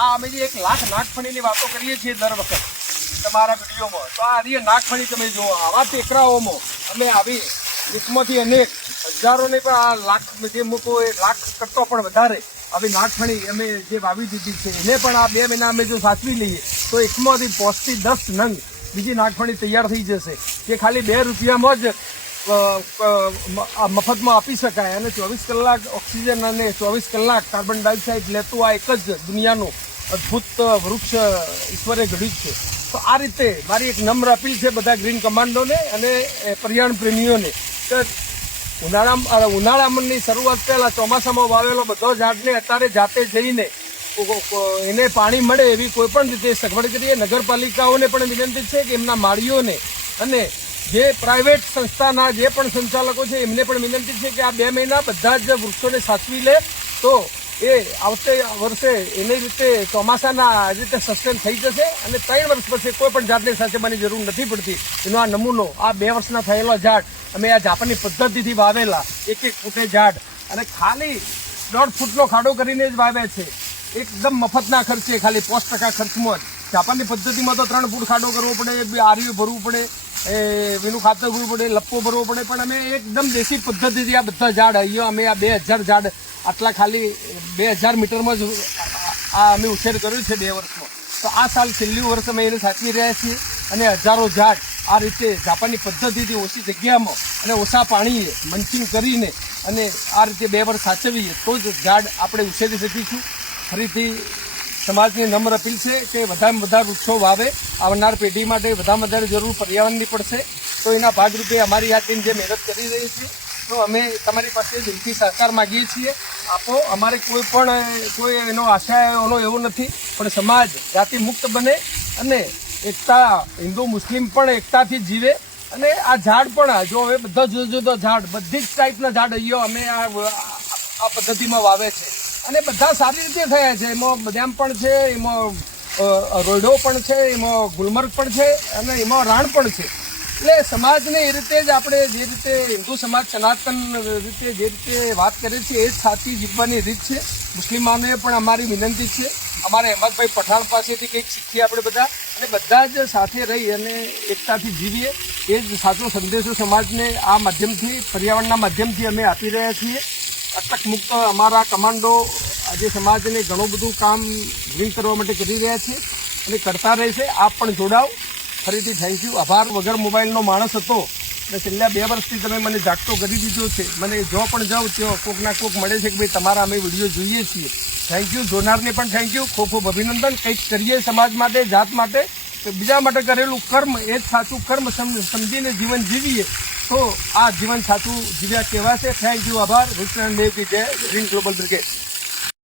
આ અમે જે 1 લાખ નાગફણીની વાતો કરીએ છીએ દર વખત તમારા વિડીયોમાં, તો આ રીએ નાગફણી તમે જુઓ, આવા ટેકરાઓમાં અમે આવી એકમાંથી અનેક હજારો નહીં પણ આ લાખ જે મૂકો 1 લાખ કરતો પણ વધારે આવી નાગફણી અમે જે વાવી દીધી છે એને પણ આ 2 મહિના અમે જો સાચવી લઈએ તો એકમાંથી 5 થી 10 નંગ બીજી નાગફણી તૈયાર થઈ જશે, જે ખાલી 2 રૂપિયામાં જ મફતમાં આપી શકાય અને 24 કલાક ઓક્સિજન અને 24 કલાક કાર્બન ડાયોક્સાઇડ લેતું આ એક જ દુનિયાનું અદ્ભુત વૃક્ષ ઈશ્વરે ઘડ્યું છે. તો આ રીતે મારી એક નમ્ર અપીલ છે બધા ગ્રીન કમાન્ડોને અને પર્યાવરણ પ્રેમીઓને કે ઉનાળાની શરૂઆત પહેલાં ચોમાસામાં વાવેલો બધો ઝાડને અત્યારે જાતે જઈને એને પાણી મળે એવી કોઈ પણ રીતે સગવડ કરીએ. નગરપાલિકાઓને પણ વિનંતી છે કે એમના માળીઓને અને જે પ્રાઇવેટ સંસ્થાના જે પણ સંચાલકો છે એમને પણ વિનંતી છે કે આ 2 મહિના બધા જ વૃક્ષોને સાચવી લે તો એ આવતે વર્ષે એની રીતે ચોમાસાના રીતે સસ્ટેન થઈ જશે અને 3 વર્ષ પછી કોઈ પણ જાતને સાચવવાની જરૂર નથી પડતી. એનો આ નમૂનો આ 2 વર્ષના થયેલો ઝાડ અમે આ જાપાનની પદ્ધતિથી વાવેલા 1 ફૂટે ઝાડ અને ખાલી 1.5 ફૂટનો ખાડો કરીને જ વાવે છે, એકદમ મફતના ખર્ચે, ખાલી 5% ખર્ચમાં જ. જાપાનની પદ્ધતિમાં તો 3 ફૂટ ખાડો કરવો પડે, આર્યું ભરવું પડે, એનું ખાતર ભરવું પડે, લપ્પો ભરવો પડે, પણ અમે એકદમ દેશી પદ્ધતિથી આ બધા ઝાડ અહીંયા અમે આ 2000 ઝાડ આટલા ખાલી 2000 મીટરમાં જ આ અમે ઉછેર કર્યું છે 2 વર્ષમાં. તો આ સાલ છેલ્લું વર્ષ અમે એને સાચવી રહ્યા છીએ અને હજારો ઝાડ આ રીતે જાપાનની પદ્ધતિથી ઓછી જગ્યામાં અને ઓછા પાણીએ મંચિંગ કરીને અને આ રીતે 2 વર્ષ સાચવીએ તો જ ઝાડ આપણે ઉછેરી શકીશું. ફરીથી સમાજની નમ્ર અપીલ છે કે વધારેમાં વધારે વૃક્ષો વાવે, આવનાર પેઢી માટે વધારેમાં વધારે જરૂર પર્યાવરણની પડશે. તો એના ભાગરૂપે અમારી આ ટીમ જે મહેનત કરી રહી છે તો અમે તમારી પાસે દિલથી સહકાર માગીએ છીએ. આપો, અમારે કોઈ એનો આશય એવો નથી, પણ સમાજ જાતિ મુક્ત બને અને એકતા હિન્દુ મુસ્લિમ પણ એકતાથી જીવે અને આ ઝાડ પણ જો હવે બધા જુદા જુદા ઝાડ બધી જ ટાઈપના ઝાડ અહીંયા અમે આ પદ્ધતિમાં વાવે છે અને બધા સારી રીતે થયા છે. એમાં બદામ પણ છે, એમાં રોયડો પણ છે, એમાં ગુલમર્ગ પણ છે અને એમાં રાણ પણ છે. એટલે સમાજને એ રીતે જ આપણે જે રીતે હિન્દુ સમાજ સનાતન રીતે જે રીતે વાત કરે છે એ જ સાચી જીવવાની રીત છે. મુસ્લિમોને પણ અમારી વિનંતી છે, અમારે અહેમદભાઈ પઠાણ પાસેથી કંઈક શીખીએ આપણે બધા અને બધા જ સાથે રહી અને એકતાથી જીવીએ. એ જ સાચો સંદેશો સમાજને આ માધ્યમથી પર્યાવરણના માધ્યમથી અમે આપી રહ્યા છીએ. અટક મુક્ત અમારા કમાન્ડો આજે સમાજને ઘણું બધું કામ ગ્રીન કરવા માટે કરી રહ્યા છે અને કરતા રહેશે. આપ પણ જોડાઓ. ફરીથી થેન્ક યુ, આભાર. વગર મોબાઈલનો માણસ હતો અને છેલ્લા 2 વર્ષથી તમે મને જાગતો કરી દીધો છે. મને જો પણ જાઉં ત્યાં કોકના કોક મળે છે કે ભાઈ તમારા અમે વિડીયો જોઈએ છીએ. Thank you. જોનારને પણ થેન્ક યુ. ખૂબ ખૂબ અભિનંદન. કંઈક કરીએ સમાજ માટે, જાત માટે, બીજા માટે કરેલું કર્મ એ જ સાચું કર્મ સમજીને જીવન જીવીએ તો આ જીવન સાચું જીવ્યા કહેવાશે. થેન્ક યુ, આભાર. વિષ્ણુ દેવ કી જય. Green global brigade.